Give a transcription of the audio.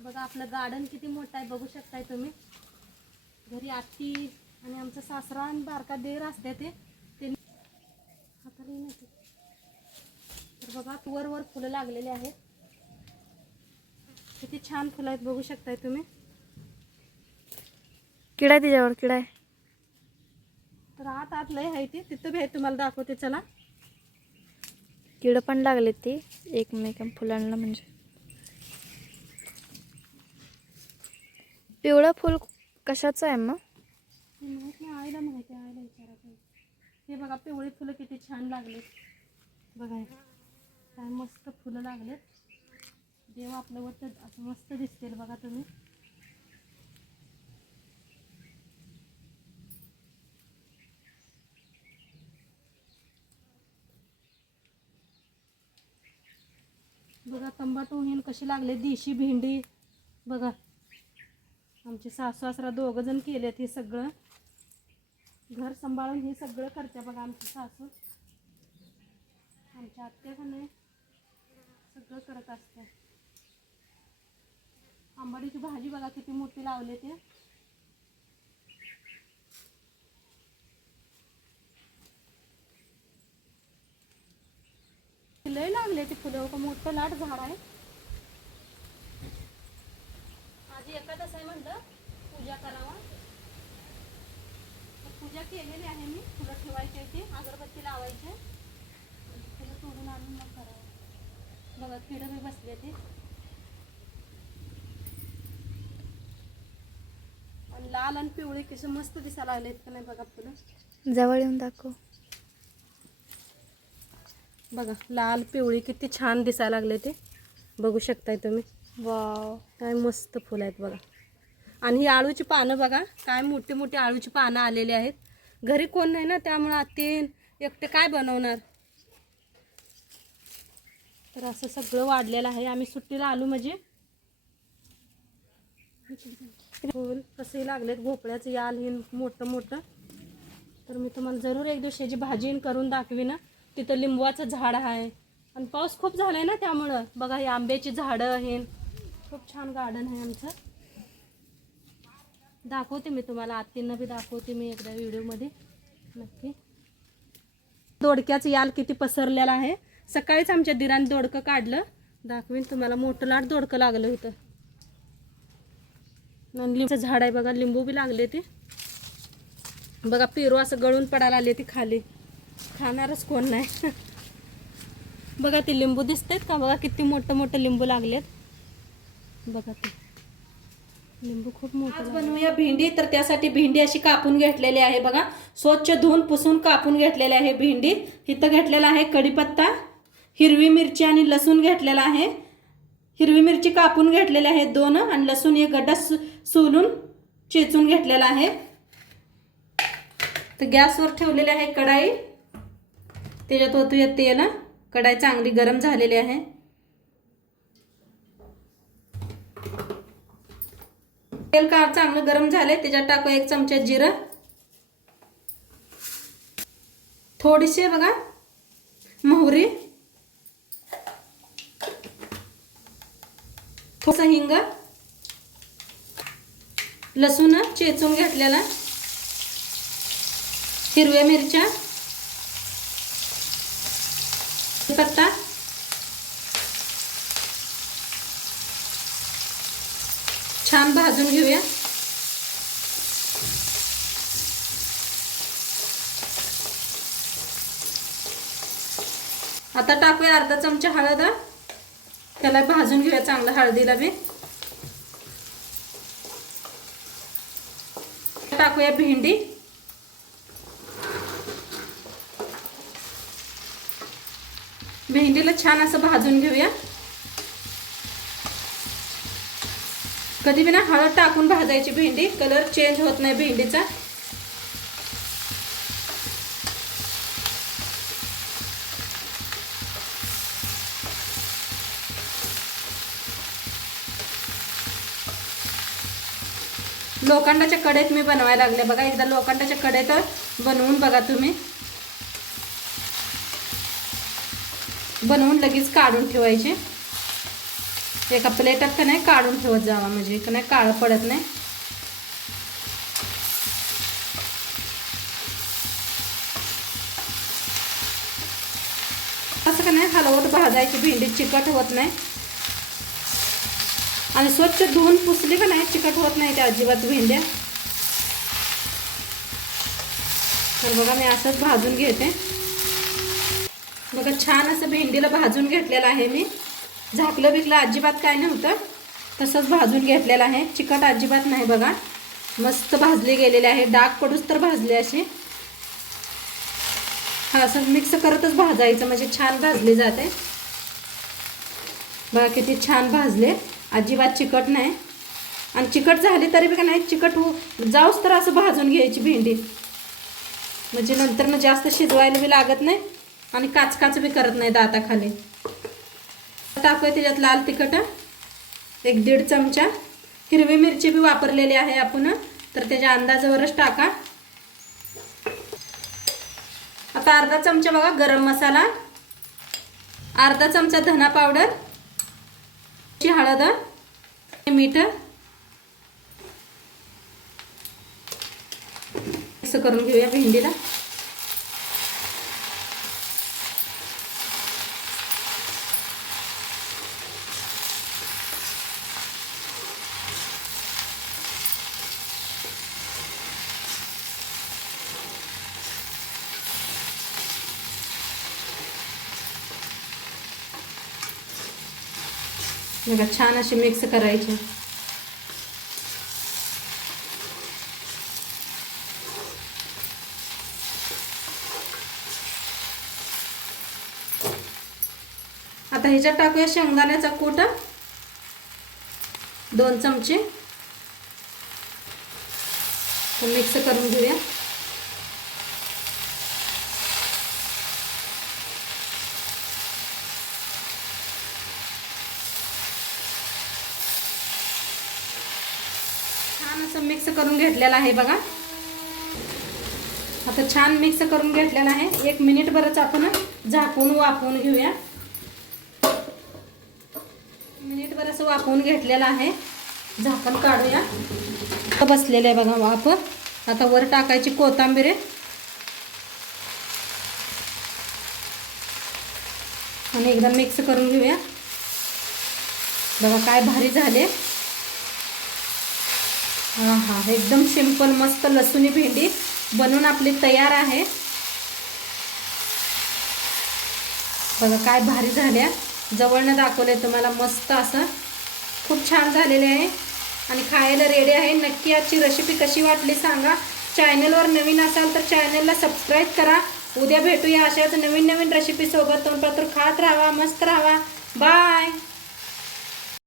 बघा आपलं गार्डन किती मोठं आहे बघू शकताय तुम्ही. घरी आत्ती आणि आमचा सासरा आणि बारका देर असते ते. तर बघा वर वर फुलं लागलेली आहेत. किती छान फुलं आहेत बघू शकताय तुम्ही. किडा आहे तिच्यावर किडा आहे. तर आत आत लय आहे ते. तिथं बी आहे तुम्हाला दाखवते चला. किड पण लागले ती. एकमेक फुलांना म्हणजे. पिवळं फुल कशाचं आहे मग? माहीत नाही आईला माहिती आहे, आईला विचारायचं हे बघा पिवळी फुलं किती छान लागलेत. बघा काय मस्त फुलं लागलेत. देव आपलं वरत असं मस्त दिसतील बघा तुम्ही. बघा तंबाटू हिन कशी लागले देशी भेंडी. बघा. आमचे सासू सासरा दोघं जण केलेत हे सगळं. घर सांभाळून हे सगळं करते बघा आमची सासू. आमच्या आत्या पण आहे. सगळं करत असते आंबाडीची भाजी बघा किती मोठी लावले ते. लय लागले ते फुलं. का मोठं लाट झाड आहे. आधी एकादश आहे म्हणलं पूजा करावा. तर पूजा केलेली आहे मी फुलं ठेवायचे ते अगरबत्ती लावायचे फुलं तोडून आणून मग करावं. बघा किडं मी बसले ते आणि लाल आणि पिवळे कसे मस्त दिसायला लागलेत का नाही बघा फुलं? जवळ येऊन दाखव. बघा लाल पिवळी किती छान दिसायला लागले ते. बघू शकताय तुम्ही. वाव काय मस्त फुलं आहेत बघा. आणि ही आळूची पानं बघा काय मोठी मोठी आळूची पानं आलेली आहेत. घरी कोण नाही ना त्यामुळं आत्ते एकटे काय बनवणार? तर असं सगळं वाढलेलं आहे. आम्ही सुट्टीला आलो म्हणजे. फुल कसे लागलेत भोपळ्याचं याल हे मोठं मोठं. तर मी तुम्हाला जरूर एक दिवशी भाजी करून दाखवीन तिथं लिंबवाचं झाड आहे. आणि पाऊस खूप झालाय ना त्यामुळं. बघा हे आंब्याची झाडं हे खूप छान गार्डन आहे आमचं. दाखवते मी तुम्हाला आत्तींना बी दाखवते मी एकदा व्हिडिओमध्ये नक्की. दोडक्याचं याल किती पसरलेलं आहे. सकाळीच आमच्या दिराने दोडकं काढलं. दाखवीन तुम्हाला मोठं लाट दोडकं लागलं होतं आणि लिंबूचं झाड आहे बघा लिंबू बी लागले ते. बघा पेरू असं गळून पडायला आले ते खाली. खाणारच कोण नाही. बघा ते लिंबू दिसतात का? बघा किती मोठं मोठं लिंबू लागलेत. बघा ते. लिंबू खूप मोठं बनवूया भेंडी तर त्यासाठी भेंडी अशी कापून घेतलेली आहे बघा. स्वच्छ धुवून पुसून कापून घेतलेली आहे भेंडी. इथं घेतलेला आहे कढीपत्ता हिरवी मिरची आणि लसूण घेतलेला आहे. हिरवी मिरची कापून घेतलेली आहे दोन आणि लसूण एक गड्डा सु सोलून चेचून घेतलेला आहे. तर गॅसवर ठेवलेली आहे कढाई. त्याच्यात होतूया तेल. कढाई चांगली गरम झालेली आहे. तेल का चांगलं गरम झालंय त्याच्यात टाकू एक चमचा जिरं. थोडीशी बघा मोहरी. थोडंसं हिंग. लसूण चेचून घेतलेला. हिरव्या मिरच्या. पत्ता छान भाजून घेऊया. आता टाकूया अर्धा चमचा हळद. त्याला भाजून घेऊया चांगलं हळदीला बी. टाकूया भेंडी. भेंडीला छान असं भाजून घेऊया. कधी बी ना हळद टाकून भाजायची भेंडी. कलर चेंज होत नाही भेंडीचा. लोखंडाच्या कडेत मी बनवायला लागले. बघा एकदा लोखंडाच्या कडेत बनवून बघा तुम्ही. बनवून लगेच काढून ठेवायचे. एका प्लेटात का नाही काढून ठेवत जावा म्हणजे का नाही काळं पडत नाही. असं का नाही हलवत भाजायची भेंडी चिकट होत नाही. आणि स्वच्छ धुवून पुसली का नाही चिकट होत नाही त्या अजिबात भेंड्या. तर बघा मी असंच भाजून घेते. बघा छान असं भेंडीला भाजून घेतलेलं आहे मी. झाकलं बिकलं अजिबात काय नव्हतं. तसंच भाजून घेतलेलं आहे. चिकट अजिबात नाही बघा. मस्त भाजले गेलेले आहे. डाग पडूस तर भाजले असे. हा असं मिक्स करतच भाजायचं. म्हणजे छान भाजले जाते. बघा किती छान भाजले. अजिबात चिकट नाही. आणि चिकट झाली तरी बी का नाही चिकट हो जाऊच तर असं भाजून घ्यायची भेंडी. म्हणजे नंतर जास्त शिजवायला बी लागत नाही आणि काच काच बी करत नाही दाताखाली टाकूया त्याच्यात लाल तिखट एक दीड चमचा. हिरवी मिरची बी वापरलेली आहे आपण तर त्याच्या अंदाजावरच टाका. आता अर्धा चमचा बघा गरम मसाला. अर्धा चमचा धना पावडर. हळद मीठ मिक्स करून घेऊया भेंडीला. बघा छान अशी मिक्स करायची. आता ह्याच्यात टाकूया शेंगदाण्याचा कूट. दोन चमचे. मिक्स करून घेऊया. छान असं मिक्स करून घेतलेलं आहे बघा. आता छान मिक्स करून घेतलेलं आहे. एक मिनिट बरंच आपण झाकून वाफवून घेऊया. मिनिट बरंच वाफवून घेतलेलं आहे. झाकण काढूया. बसलेलं आहे बघा वाफ. आता वर टाकायची कोथिंबीर. आणि एकदा मिक्स करून घेऊया. बघा काय भारी झाले. हां हां एकदम सिंपल मस्त लसुणी भेंडी बनवून आपली तयार आहे. बघा काय भारी झाल्या. जवळनं दाखवले तुम्हाला मस्त असं. खूप छान झालेले आहे. आणि खायला रेडी आहे. नक्की आजची रेसिपी कशी वाटली सांगा. चॅनलवर नवीन असाल तर चॅनलला सबस्क्राईब करा. उद्या भेटूया अशाच नवीन नवीन रेसिपीसोबत तोंडपत्र खात राहा मस्त राहा. बाय